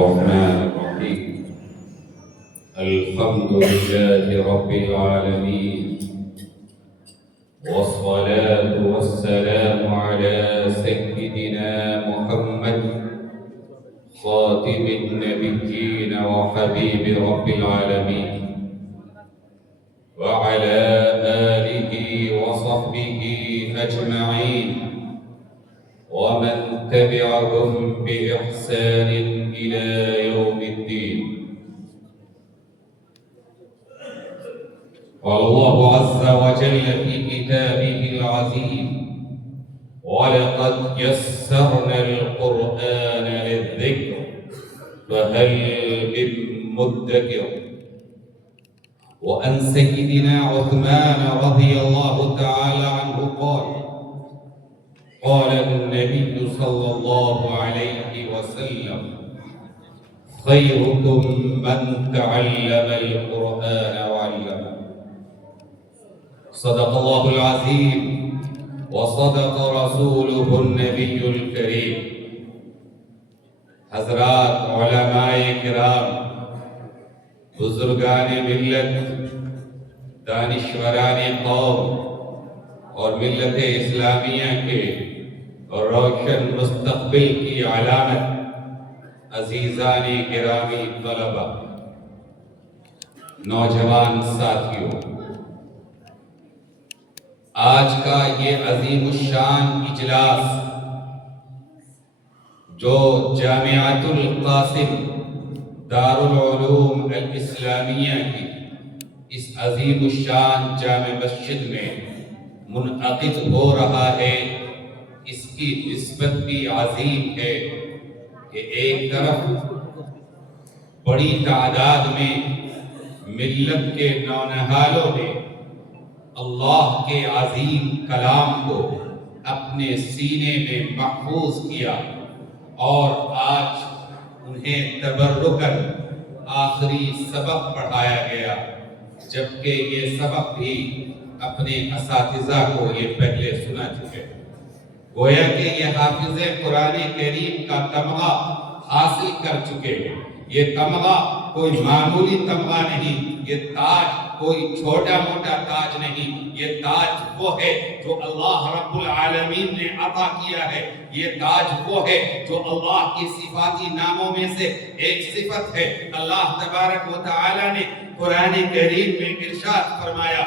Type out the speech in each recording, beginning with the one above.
الرحمن الرحيم. الحمد لله رب العالمين، والصلاة والسلام على سيدنا محمد خاتم النبيين وحبيب رب العالمين، وعلى آله وصحبه أجمعين، ومن تبعهم بإحسان إلى يوم الدين. قال الله عز وجل في كتابه العزيز: ولقد يسرنا القرآن للذكر فهل من مدكر. وعن سيدنا عثمان رضي الله تعالى عنه قال النبي صلى الله عليه وسلم: خيركم من تعلم القرآن وعلمه. صدق الله العظيم وصدق رسوله النبي الكريم. حضرات علماء کرام، بزرگان ملت، دانشوران قوم اور ملت اسلامیہ کے روشن مستقبل کی علامت، عزیزان گرامی طلبہ، نوجوان ساتھیوں، آج کا یہ عظیم الشان اجلاس جو جامعۃ القاسم دارالعلوم الاسلامیہ کی اس عظیم الشان جامع مسجد میں منعقد ہو رہا ہے، اس کی نسبت بھی عظیم ہے کہ ایک طرف بڑی تعداد میں ملت کے نونہالوں نے اللہ کے عظیم کلام کو اپنے سینے میں محفوظ کیا اور آج انہیں تبرکاً آخری سبق پڑھایا گیا، جبکہ یہ سبق بھی اپنے اساتذہ کو یہ پہلے سنا چکے. گویا کہ یہ حافظ قرآن کریم کا تمغہ حاصل کر چکے ہیں. یہ تمغہ کوئی معمولی تمغہ نہیں، یہ تاج کوئی چھوٹا موٹا تاج نہیں، یہ تاج وہ ہے جو اللہ رب العالمین نے عطا کیا ہے. یہ تاج وہ ہے جو اللہ کی صفاتی ناموں میں سے ایک صفت ہے. اللہ تبارک و تعالی نے قرآن کریم میں ارشاد فرمایا: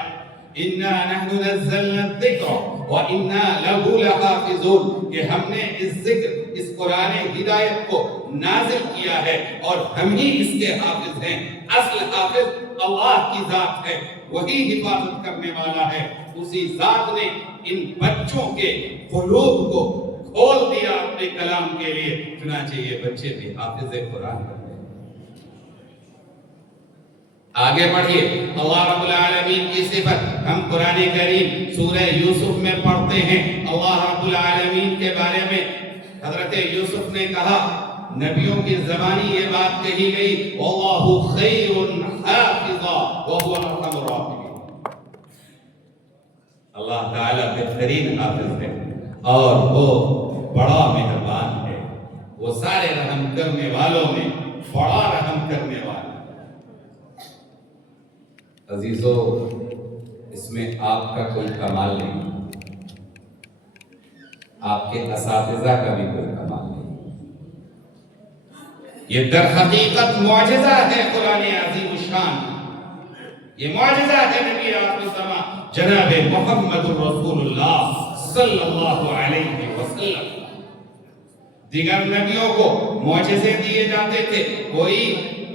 اِنَّا نَحْنُ نَزَّلْنَا الذِّكْرَ وَإِنَّا لَهُ لَحَافِظُونَ، کہ ہم نے اس ذکر، اس قرآن ہدایت کو نازل کیا ہے اور ہم ہی اس کے حافظ ہیں. اصل حافظ اللہ کی ذات ہے، وہی حفاظت کرنے والا ہے. اسی ذات نے ان بچوں کے قلوب کو کھول دیا اپنے کلام کے لیے، چنانچہ یہ بچے بھی حافظ قرآن کرتے ہیں. آگے بڑھیے. اللہ رب العالمین کی صفت ہم قرآن کریم سورہ یوسف میں پڑھتے ہیں. اللہ رب العالمین کے بارے میں حضرت یوسف نے کہا، نبیوں کی زبانی یہ بات کہی گئی: واللہ خیر حافظا وهو ارحم الراحمین. اللہ تعالیٰ بہترین حافظ ہے اور وہ بڑا مہربان ہے. وہ سارے رحم کرنے والوں میں بڑا رحم کرنے والا. عزیزو، اس میں آپ کا کوئی کمال نہیں، آپ کے اساتذہ کا بھی کوئی کمال نہیں. یہ در حقیقت معجزہ ہے قرآن عظیم الشان. یہ معجزہ ہے نبی آخر الزمان جناب محمد رسول اللہ صلی اللہ علیہ وسلم. دیگر نبیوں کو معجزے دیے جاتے تھے، کوئی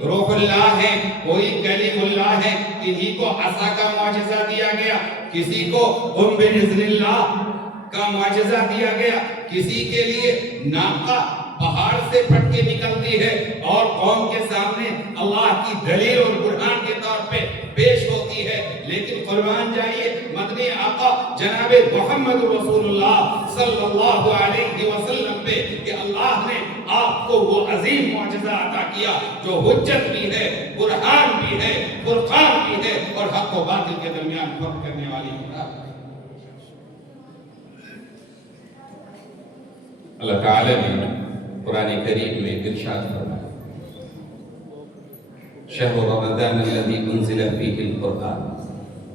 روح اللہ ہے، کوئی کلیم اللہ ہے، انہی کو عصا کا معجزہ دیا گیا، کسی کو قم بإذن اللہ کا معجزہ دیا گیا، کسی کے لیے ناقہ پہاڑ سے پھٹ کے نکلتی ہے اور قوم کے سامنے اللہ کی دلیل اور برہان کے طور پہ پیش ہوتی ہے. لیکن قربان جائیے مدنی آقا جناب محمد رسول اللہ صلی اللہ علیہ وسلم پہ کہ اللہ نے آپ کو وہ عظیم معجزہ عطا کیا جو حجت بھی ہے، برہان بھی ہے، فرقان بھی ہے اور حق و باطل کے درمیان فرق کرنے والی کتاب. اللہ تعالی نے قرآن کریم میں ارشاد فرمایا: شہر رمضان الذی انزل فیہ القرآن،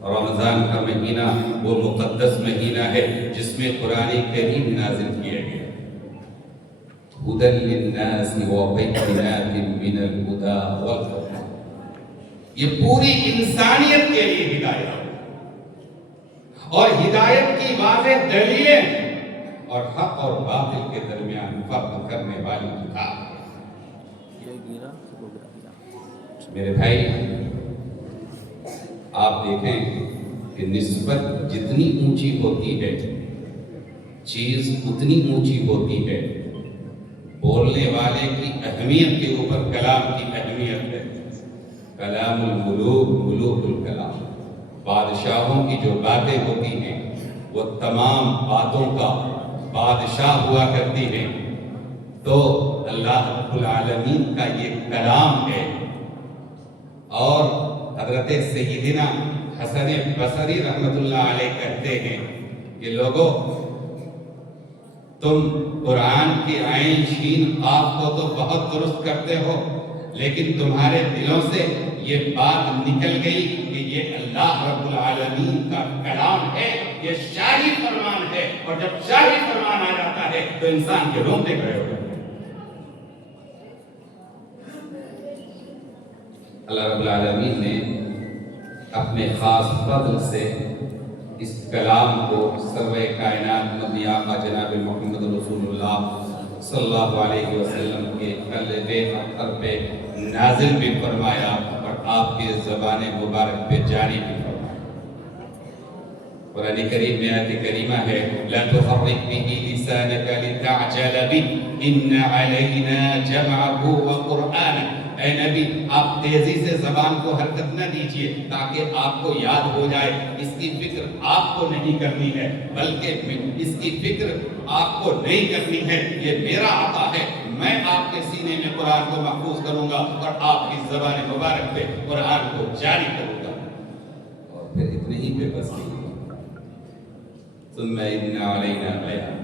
رمضان کا مہینہ وہ مقدس مہینہ ہے جس میں قرآن کریم نازل کیا گیا، ہدی للناس وبینات من الہدی والفرقان، یہ پوری انسانیت کے لیے ہدایت ہے اور ہدایت کی واضح دلیلیں اور حق اور باطل کے درمیان فرق کرنے والی کتاب ہے۔ میرے بھائی آپ دیکھیں کہ نسبت جتنی اونچی ہوتی ہے چیز اتنی اونچی ہوتی ہے، بولنے والے کی اہمیت کے اوپر کلام کی اہمیت ہے۔ کلام الملوک ملوک الکلام، بادشاہوں کی جو باتیں ہوتی ہیں وہ تمام باتوں کا بادشاہ ہوا کرتی ہیں، تو اللہ رب العالمین کا یہ کلام ہے۔ اور حضرت سیدنا حسن بصری رحمت اللہ علیہ کہتے ہیں کہ لوگوں، تم قرآن کی عین شین قاف کو تو بہت درست کرتے ہو، لیکن تمہارے دلوں سے یہ بات نکل گئی کہ یہ اللہ رب العالمین کا کلام ہے، یہ شاہی فرمان ہے، اور جب شاہی فرمان آ جاتا ہے تو انسان کے رونگٹے کھڑے ہو جاتے ہیں۔ اللہ رب العالمین نے اپنے خاص فضل سے اس کلام کو سرور کائنات نبی آقا جناب محمد رسول اللہ صلی اللہ علیہ وسلم کے قلب اطہر پہ نازل بھی فرمایا اور آپ کے زبان مبارک پہ جاری بھی فرمایا۔ قرآن کریم میں آیت کریمہ ہے لا تحرک به لسانك لتعجل به ان علینا جمعه وقرآنه، اے نبی آپ تیزی سے زبان کو حرکت نہ دیجئے تاکہ آپ کو یاد ہو جائے، اس کی فکر آپ کو نہیں کرنی ہے، بلکہ اس کی فکر آپ کو نہیں کرنی ہے، یہ میرا عطا ہے، میں آپ کے سینے میں قرآن کو محفوظ کروں گا اور آپ کی زبان مبارک پہ قرآن کو جاری کروں گا۔ اور پھر اتنے ہی پہ بس نہیں، ثم ان علینا بیان،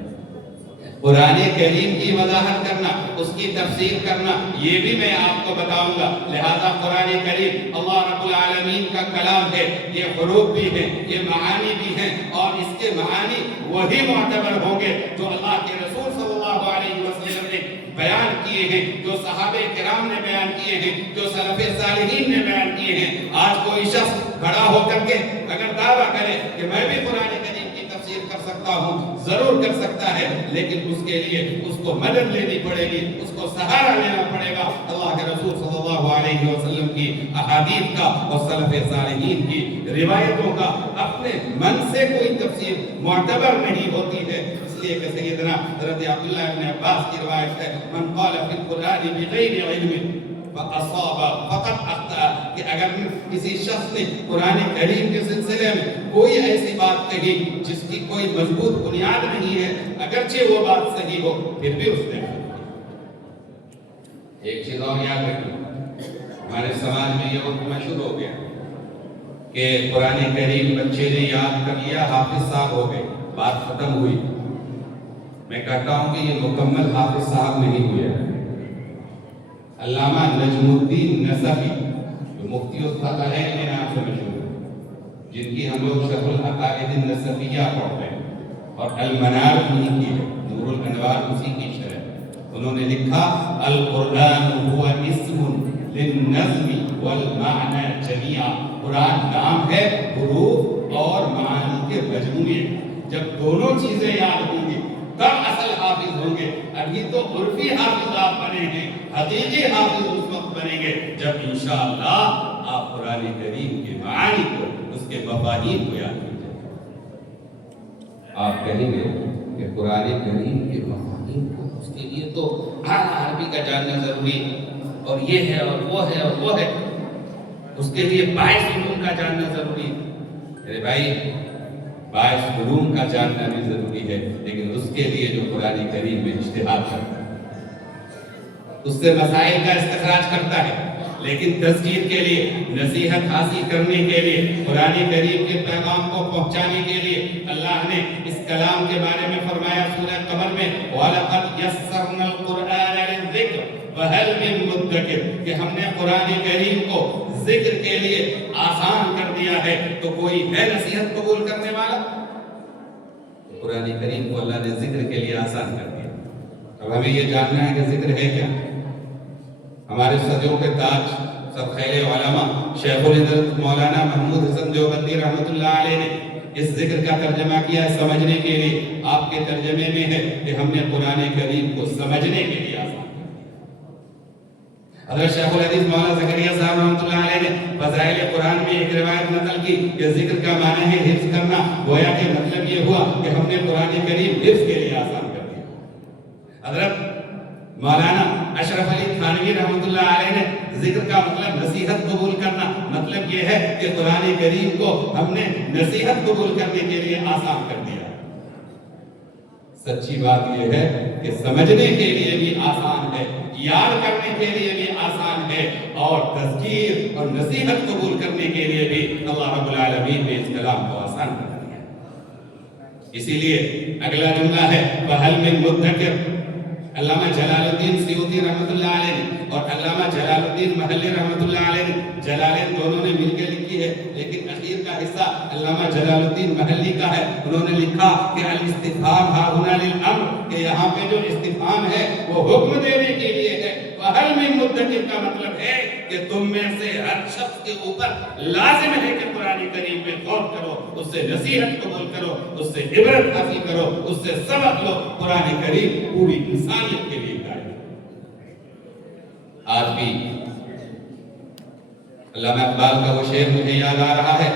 قرآن کریم کی وضاحت کرنا، اس کی تفسیر کرنا، یہ بھی میں آپ کو بتاؤں گا۔ لہذا قرآن کریم اللہ رب العالمین کا کلام ہے، یہ حروف بھی ہیں، یہ معانی بھی ہیں، اور اس کے معانی وہی معتبر ہوں گے جو اللہ کے رسول صلی اللہ علیہ وسلم نے بیان کیے ہیں، جو صحابہ کرام نے بیان کیے ہیں، جو سلف صالحین نے بیان کیے ہیں۔ آج کوئی شخص کھڑا ہو کر کے اگر دعویٰ کرے کہ میں بھی قرآن کریم کی تفسیر کر سکتا ہوں، ضرور کر سکتا ہے، لیکن اس کے لیے اس کو مدد لینی پڑے گی، اس کو سہارا لینا پڑے گا اللہ کے رسول صلی اللہ علیہ وسلم کی احادیث کا اور سلف صالحین کی روایتوں کا۔ اپنے من سے کوئی تفسیر معتبر نہیں ہوتی ہے، اس لیے کہ سیدنا حضرت عبداللہ ابن عباس کی روایت ہے من قال فی القرآن بغیر علم فاصاب فقط اخطا، کہ اگر کسی شخص نے قرآن کریم کے سلسلے میں کوئی ایسی بات کہی جس کی کوئی مضبوط بنیاد نہیں ہے، اگرچہ وہ بات صحیح ہو پھر بھی اس نے ایک چیز اور یاد رکھیں، ہمارے سماج میں یہ وقت مشہور ہو گیا کہ قرآن کریم بچے نے یاد کر لیا، حافظ صاحب ہو گئے، بات ختم ہوئی۔ میں کہتا ہوں کہ یہ مکمل حافظ صاحب نہیں ہوئے۔ علامہ نجم الدین نصفی جو مفتی الثقلین کے نام سے مشہور ہے، جن کی ہم لوگ شرح العقائد النصفیہ پڑھتے ہیں اور المنار انہی کی ہے، نور الانوار اسی کی شرح، انہوں نے لکھا القرآن هو اسم للنظم والمعنى جميعا، قرآن نام ہے حروف اور معانی کے مجموعے، جب دونوں چیزیں یاد ہوں گی تب اصل حافظ ہوں گے۔ ابھی تو عرفی حافظ آپ بنے ہیں، حقیقی حافظ اس وقت بنیں گے جب انشاءاللہ آپ قرآن کریم کے معانی کو، اس کے مفاہیم کو یاد کیجئے۔ آپ کہیں گے کہ قرآن کریم کے مفاہیم کو، اس کے لیے تو عربی کا جاننا ضروری ہے، اور یہ ہے اور وہ ہے اور وہ ہے، اس کے لیے 22 علوم کا جاننا ضروری ہے۔ میرے بھائی 22 علوم کا جاننا بھی ضروری ہے، لیکن اس کے لیے جو قرآن کریم میں اجتہاد کرتا ہے، اس سے مسائل کا استخراج کرتا ہے، لیکن تذکیر کے لیے، نصیحت حاصل کرنے کے لیے، قرآن کریم کے پیغام کو پہنچانے کے لیے اللہ نے اس کلام کے بارے میں فرمایا سورہ قمر میں وَلَقَدْ يَسَّرْنَا الْقُرْآنَ لِلذِّكْرِ فَهَلْ مِن مُدَّكِرٍ، کہ کہ ہم نے قرآن کریم کو ذکر کے لیے آسان کر دیا ہے، تو کوئی ہے نصیحت قبول کرنے والا؟ قرآن کریم کو اللہ نے ذکر کے لیے آسان کر دیا۔ اب ہمیں یہ جاننا ہے کہ ذکر ہے کیا۔ ہمارے سجوں کے تاج سب خیر علماء شیخ الحضرت مولانا محمود حسن دیوبندی رحمۃ اللہ علیہ نے اس ذکر کا ترجمہ کیا ہے سمجھنے کے لیے۔ آپ کے ترجمے میں ہے کہ ہم نے قرآن کریم کو سمجھنے کے لیے آسان کر دیا۔ حضرت شیخ الحدیث مولانا زکریا صاحب رحمۃ اللہ علیہ نے فضائل قرآن میں ایک روایت نقل کی کہ ذکر کا معنی ہے حفظ کرنا، گویا کہ مطلب یہ ہوا کہ ہم نے قرآن کریم حفظ کے لیے آسان کر دیا۔ حضرت مولانا اشرف علی تھانوی رحمۃ اللہ علیہ نے ذکر کا مطلب نصیحت قبول کرنا، مطلب یہ ہے کہ قرآن کریم کو ہم نے نصیحت قبول کرنے کے لیے آسان کر دیا۔ سچی بات یہ ہے کہ سمجھنے کے لیے بھی آسان ہے، یاد کرنے کے لیے بھی آسان ہے، اور تذکیر اور نصیحت قبول کرنے کے لیے بھی اللہ رب العالمین نے اس کلام کو آسان کر دیا۔ اسی لیے اگلا جملہ ہے فَهَلْ مِن مُدَّكِرٍ۔ علامہ جلال الدین سیوطی رحمۃ اللہ علیہ نے اور علامہ جلال الدین محلی رحمۃ اللہ علیہ نے، جلالین دونوں نے مل کے لکھی ہے، لیکن اخیر کا حصہ علامہ جلال الدین محلی کا ہے۔ انہوں نے لکھا کہ الاستفہام ہا ہنا للامر، کہ یہاں پہ جو استفہام ہے وہ حکم دینے کے لیے ہے۔ فَهَلْ مِن مُدَّكِرٍ کا مطلب ہے کہ تم میں سے ہر شخص کے اوپر لازم ہے کہ قرآن کریم میں غور کرو، اس سے نصیحت قبول کرو، اس سے عبرت حاصل کرو، اس سے سبق لو۔ قرآن کریم پوری انسانیت کے لیے قائم ہے۔ آج بھی علامہ اقبال کا وہ شعر مجھے یاد آ رہا ہے،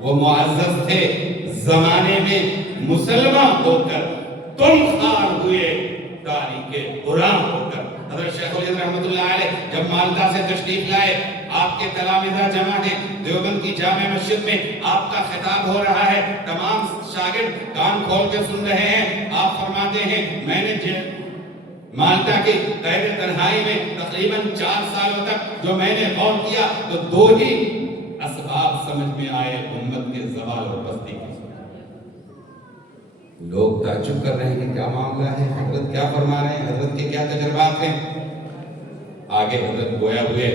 وہ معزز تھے زمانے میں مسلمان ہو کر، تم خار ہوئے تاریخ قرآن ہو کر۔ حضرت شیخ الہند رحمۃ اللہ علیہ جب مالدہ سے تشریف لائے، آپ کے تلامذہ جمع ہیں دیوبند کی جامع مسجد میں، آپ کا خطاب ہو رہا ہے، تمام شاگرد کان کھول کے سن رہے ہیں۔ آپ فرماتے ہیں میں نے مالدہ کی قید تنہائی میں تقریباً 4 سالوں تک جو میں نے غور کیا تو 2 ہی اسباب سمجھ میں آئے امت کے زوال اور بستی کے۔ لوگ تعجب کر رہے ہیں کہ کیا معاملہ ہے، حضرت کیا فرما رہے ہیں، حضرت کے کیا تجربات ہیں۔ آگے حضرت گویا ہوئے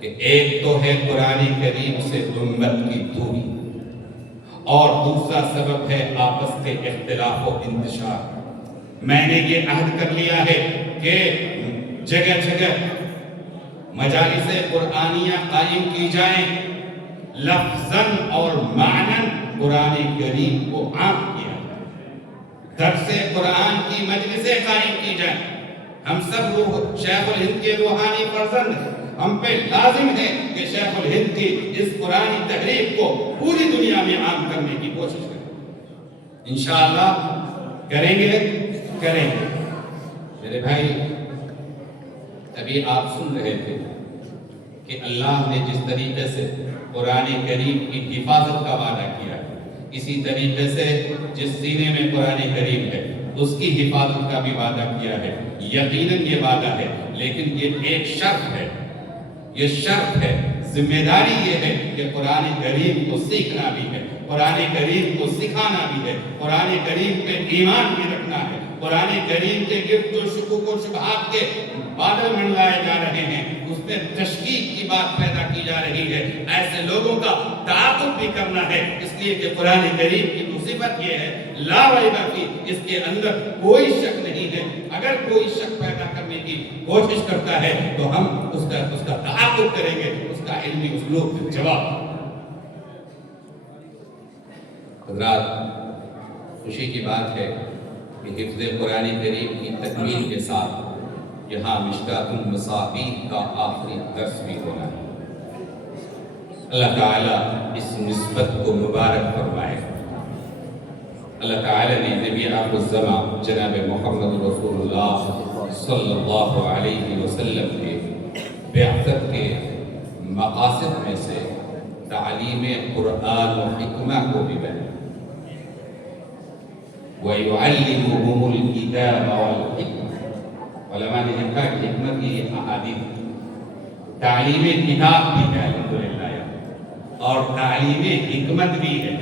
کہ ایک تو ہے قرآن کریم سے امت کی دوری، اور دوسرا سبب ہے آپس کے اختلاف و انتشار۔ میں نے یہ عہد کر لیا ہے کہ جگہ جگہ مجالس قرآنیہ قائم کی جائیں، لفظاً اور معناً قرآن کریم کو عام کیا جائے، درس قرآن کی مجلسیں قائم کی جائیں۔ ہم سب شیخ الہند کے روحانی فرزند ہیں، ہم پہ لازم ہے کہ شیخ الہند کی اس قرآنی تحریک کو پوری دنیا میں عام کرنے کی کوشش کریں۔ انشاءاللہ کریں گے۔ میرے بھائی، ابھی آپ سن رہے تھے کہ اللہ نے جس طریقے سے قرآن کریم کی حفاظت کا وعدہ کیا ہے، اسی طریقے سے جس سینے میں قرآن کریم ہے اس کی حفاظت کا بھی وعدہ کیا ہے۔ یقیناً یہ وعدہ ہے، لیکن یہ ایک شرط ہے، یہ شرط ہے، ذمہ داری یہ ہے کہ قرآن کریم کو سیکھنا بھی ہے، قرآن کریم کو سکھانا بھی ہے، قرآن کریم پہ ایمان بھی رکھنا ہے۔ قرآن کریم کے گرد و شکوک و شبہات کے بادل منڈلائے جا رہے ہیں، اس میں تشکیک کی بات پیدا کی جا رہی ہے، ایسے لوگوں کا تعاقب بھی کرنا ہے، اس لیے کہ قرآن کریم کی صفت یہ ہے لا ریب فیہ، اس کے اندر کوئی شک نہیں ہے۔ اگر کوئی شک پیدا کرنے کی کوشش کرتا ہے تو ہم اس کا تعاقب کریں گے، اس کا علمی اسلوب سے جواب۔ حضرات، خوشی کی بات ہے کہ حفظ قرآن کریم کی تکمیل کے ساتھ یہاں مشکات المصابیح کا آخری درس بھی ہونا ہے۔ اللہ تعالیٰ اس نسبت کو مبارک فرمائے۔ اللہ تعالیٰ نے نبی آخر الزمان جناب محمد رسول اللہ صلی اللہ علیہ وسلم کے بعثت کے مقاصد میں سے تعلیم قرآن و حکمہ کو بھی بیان، وَيُعَلِّمُهُمُ الْكِتَابَ وَالْحِكْمَةَ۔ علماء نے لکھا کہ حکمت کی یہ احادیث تعلیم کتاب بھی ہے الحمدللہ، اور تعلیم حکمت بھی ہے۔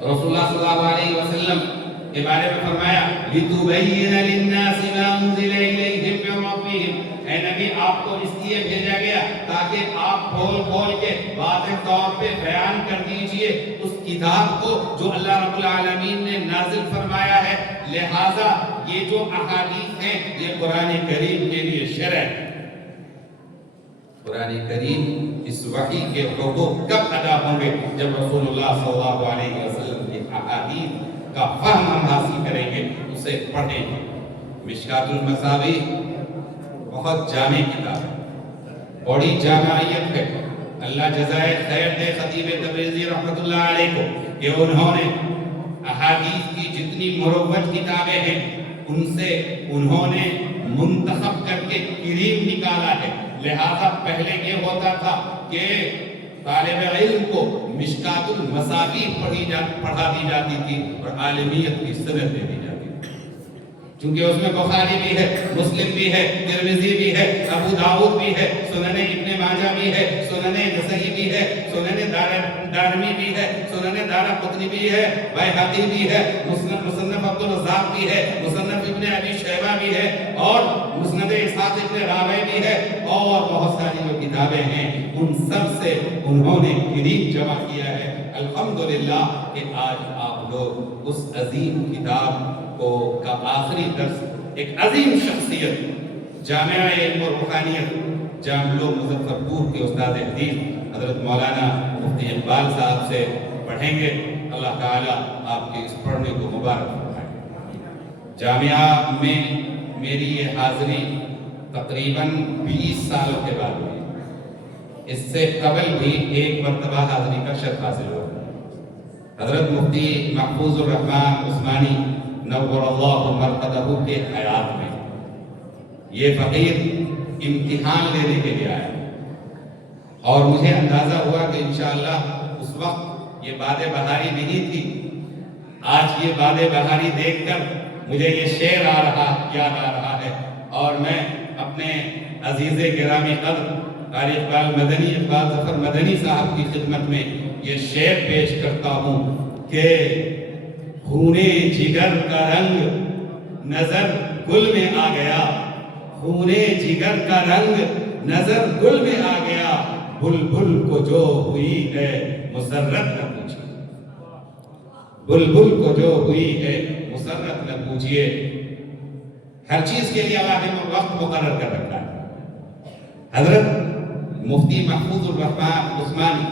رسول اللہ صلی اللہ علیہ وسلم کے بارے میں فرمایا لِتُبَيِّنَ لِلنَّاسِ مَا أُنزِلَ إِلَيْهِمْ مِنْ رَبِّهِمْ، اے نبی آپ کو اس لیے بھیجا گیا تاکہ آپ کھول کھول کے واضح طور پہ بیان کر دیجئے اس کتاب کو جو اللہ رب العالمین نے نازل فرمایا ہے. لہٰذا یہ جو احادیث ہیں یہ قرآن کریم کے لیے شرع ہے. قرآن کریم اس وحی کے حقوق کب ادا ہوں گے؟ جب رسول اللہ صلی اللہ علیہ وسلم کی احادیث کا فہم ہم حاصل کریں گے، اسے پڑھیں گے. مشکات المصابیح بہت جامع کتاب ہے، بڑی جامعیت ہے. اللہ جزائے خیر دے خطیب تبریزی رحمۃ اللہ علیہ کو کہ انہوں نے احادیث کی جتنی مروج کتابیں ہیں ان سے انہوں نے منتخب کر کے کریم نکالا ہے. لہذا پہلے یہ ہوتا تھا کہ طالب علم کو مشکات المصابیح پڑھا دی جاتی تھی اور عالمیت کی سند دے دی جاتی تھی، چونکہ اس میں بخاری بھی ہے، مسلم بھی ہے، ترمذی بھی ہے، ابو داؤد بھی ہے، سنن ابن ماجہ بھی ہے، سنن نسائی بھی ہے، سنن دارمی بھی ہے، سنن دارقطنی بھی ہے، بیہقی بھی ہے، مصنف عبد الرزاق بھی ہے، مصنف ابن ابی شیبہ بھی ہے، اور مسند اسحاق ابن راہویہ بھی ہے، اور بہت ساری جو کتابیں ہیں ان سب سے انہوں نے کریم جمع کیا ہے. الحمدللہ کہ آج آپ لوگ اس عظیم کتاب کو کا آخری درس ایک عظیم شخصیت جامعہ علم و روحانیت جامع مظفر پور کے استاد حدیث حضرت مولانا مفتی اقبال صاحب سے پڑھیں گے. اللہ تعالیٰ آپ کے اس پڑھنے کو مبارک فرمائے. جامعہ میں میری یہ حاضری تقریباً 20 سالوں کے بعد ہوئی. اس سے قبل بھی ایک مرتبہ حاضری کا شرف حاصل ہوا. حضرت مفتی محفوظ الرحمن عثمانی نور اللہ مرقدہ کے حیات میں یہ فقیر امتحان لینے کے لیے آیا اور مجھے اندازہ ہوا کہ انشاءاللہ اس وقت یہ باد بہاری نہیں تھی. آج یہ باد بہاری دیکھ کر مجھے یہ شعر یاد آ رہا ہے اور میں اپنے عزیز گرامی قدر قاری اقبال مدنی اقبال ظفر مدنی صاحب کی خدمت میں یہ شعر پیش کرتا ہوں کہ خونے جگر کا رنگ نظر گل میں آ گیا، خونے جگر کا رنگ نظر گل میں آ گیا، بلبل کو جو ہوئی ہے مسرت نہ پوچھئے، بلبل کو جو ہوئی ہے مسرت نہ پوچھئے. ہر چیز کے لیے اللہ نے وقت مقرر کر رکھا ہے. حضرت مفتی محفوظ الرحمن عثمانی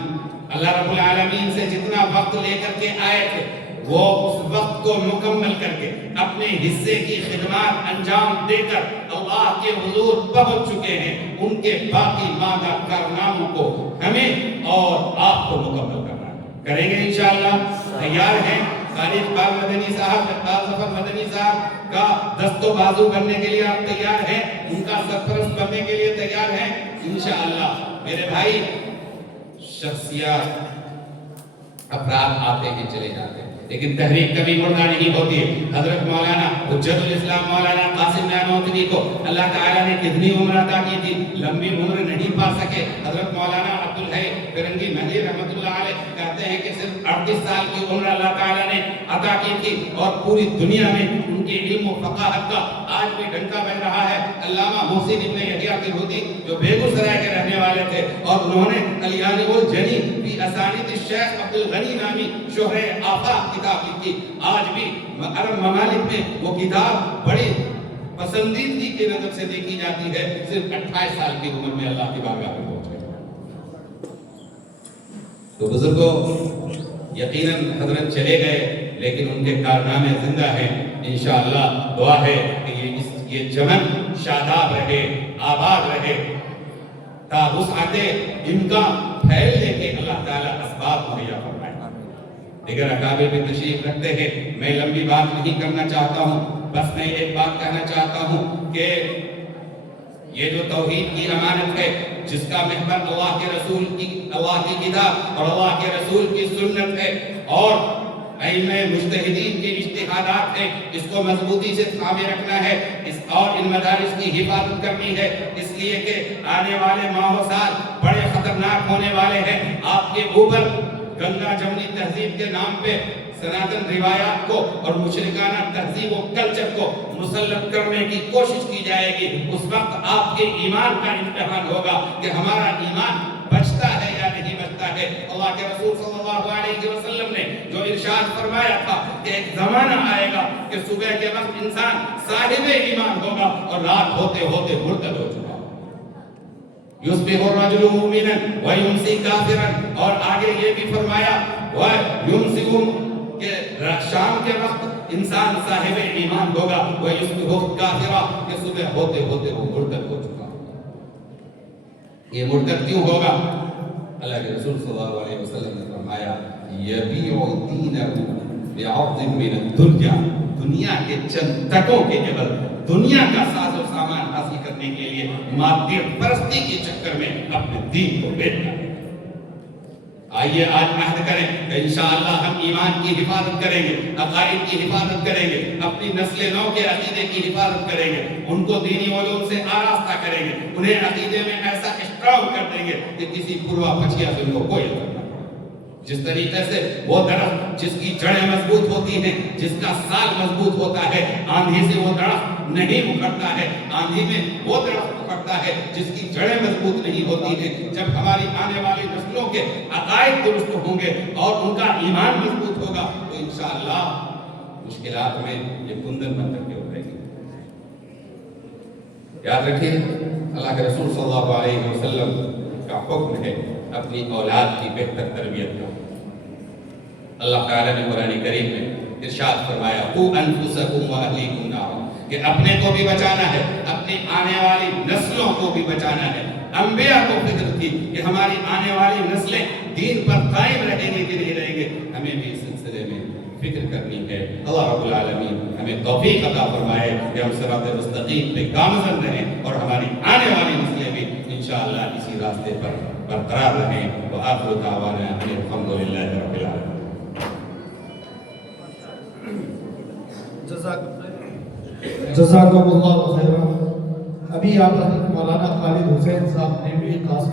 اللہ رب العالمین سے جتنا وقت لے کر کے آئے تھے وہ اس وقت کو مکمل کر کے اپنے حصے کی خدمات انجام دے کر اللہ کے حضور پہنچ چکے ہیں. ان کے باقی ماندہ کارناموں کو ہمیں اور آپ کو مکمل کرنا کریں گے انشاءاللہ. تیار ہیں قاری اقبال مدنی صاحب اقبال ظفر مدنی صاحب کا دست و بازو بننے کے لیے آپ تیار ہیں؟ ان کا سرپرست بننے کے لیے تیار ہیں انشاءاللہ؟ میرے بھائی شخصیات افراد آتے ہیں چلے جاتے ہیں لیکن تحریک کبھی مردہ نہیں ہوتی ہے. حضرت مولانا حجت الاسلام مولانا قاسم نانوتوی کو اللہ تعالیٰ نے کتنی عمر عطا کی تھی، لمبی عمر نہیں پا سکے. حضرت مولانا عبدالحی فرنگی مہدی رحمۃ اللہ علیہ کہتے ہیں کہ صرف 38 سال کی عمر اللہ تعالیٰ نے عطا کی تھی اور پوری دنیا میں ان کے علم و فقاہت کا آج بھی ڈنکا بج رہا ہے. علامہ محسن ابن یحییٰ الہودی جو بیگوسرائے کے رہنے والے تھے اور انہوں نے الیان الجنی فی اسانید الشیخ عبد الغنی نامی شہر آفاق کتاب لکھی. آج بھی عرب ممالک میں وہ کتاب بڑی پسندیدگی کی نظر سے دیکھی جاتی ہے. صرف 28 سال کی عمر میں اللہ کی بارگاہ میں پہنچ گئے. تو بزرگوں یقیناً حضرت چلے گئے لیکن ان کے کارنامے زندہ ہیں. انشاءاللہ دعا ہے کہ یہ چمن شاداب رہے، آباد رہے، تا وسعت امکان پھیلنے کے اللہ تعالیٰ اسباب مہیا فرمائے. دیگر اکابر بھی تشریف رکھتے ہیں. میں لمبی بات نہیں کرنا چاہتا ہوں، بس میں ایک بات کہنا چاہتا ہوں کہ یہ جو توحید کی امانت ہے جس کا محور اللہ کے رسول کی کتاب اور اللہ کے رسول کی سنت ہے اور ائمہ مجتہدین کے اجتہادات ہیں، اس کو مضبوطی سے تھامے رکھنا ہے اور ان مدارس کی حفاظت کرنی ہے. اس لیے کہ آنے والے ماہ و سال بڑے خطرناک ہونے والے ہیں. آپ کے اوپر گنگا جمنی تہذیب کے نام پہ سناتن روایات کو اور مشرکانہ تہذیب و کلچر کو مسلط کرنے کی کوشش کی جائے گی، اس وقت آپ کے ایمان کا امتحان ہوگا کہ ہمارا ایمان بچتا ہے یا نہیں بچتا ہے۔ اللہ کے رسول صلی اللہ علیہ وسلم نے جو ارشاد فرمایا تھا کہ ایک زمانہ آئے گا کہ صبح کے وقت انسان صاحب ایمان ہوگا اور رات ہوتے ہوتے مرتد ہو چکا ہوگا۔ یصبح الرجل مؤمنا ویمسی کافرا، اور آگے یہ بھی فرمایا ویمسی کہ شام کے وقت انسان صاحب ایمان ہوگا، ویصبح کافرا کہ صبح ہوتے ہوتے وہ مرتد ہو چکا ہوگا۔ یہ مرتد کیوں ہوگا؟ اللہ کے رسول صلی اللہ علیہ وسلم نے فرمایا یبیع دینہ بعرض من الدنیا، دنیا کے چند ٹکوں کے عوض دنیا کا ساز و سامان حاصل کرنے کے لیے مادیت پرستی کے چکر میں اپنے دین کو بیچنا۔ آئیے آج عہد کریں کہ انشاءاللہ ہم ایمان کی حفاظت کریں گے، عقائد کی حفاظت کریں گے، اپنی نسل نو کے عقیدے کی حفاظت کریں گے، ان کو دینی علوم سے آراستہ کریں گے، انہیں عقیدے میں ایسا اسٹرانگ کر دیں گے کہ کسی پھروا پھچیا سے ان کو کوئی اثر نہ پڑے۔ جس طریقے سے وہ درخت جس کی جڑیں مضبوط ہوتی ہیں، جس کا ساگ مضبوط ہوتا ہے، آندھی سے وہ درخت نہیں اکھڑتا ہے، آندھی میں وہ درخت اکھڑتا ہے جس کی جڑیں مضبوط نہیں ہوتی ہیں۔ جب ہماری آنے والی نسلوں کے عقائد درست ہوں گے اور ان کا ایمان مضبوط ہوگا تو انشاءاللہ مشکلات میں یہ کندن بن کر کے ابھرے گی۔ یاد رکھیے اللہ کے رسول صلی اللہ علیہ وسلم کا حکم ہے اپنی اولاد کی بہتر تربیت کا۔ اللہ تعالیٰ نے قرآن کریم میں ارشاد فرمایا قُوا أَنفُسَكُمْ وَأَهْلِيكُمْ نَارًا، کہ اپنے کو بھی بچانا ہے، اپنی آنے والی نسلوں کو بھی بچانا ہے۔ انبیاء کو فکر تھی کہ ہماری آنے والی نسلیں دین پر قائم رہیں گے کہ نہیں رہیں گے، ہمیں بھی اس سلسلے میں فکر کرنی ہے۔ اللہ رب العالمین ہمیں توفیق عطا فرمائے کہ ہم صراط مستقیم پہ گامزن رہیں اور ہماری آنے والی نسلیں بھی انشاءاللہ اسی راستے پر برقرار رہیں۔ وآخر دعوانا ان الحمدللہ رب العالمین۔ جزاکم اللہ خیرہ۔ ابھی آپ مولانا خالد حسین صاحب نے بھی قاسمی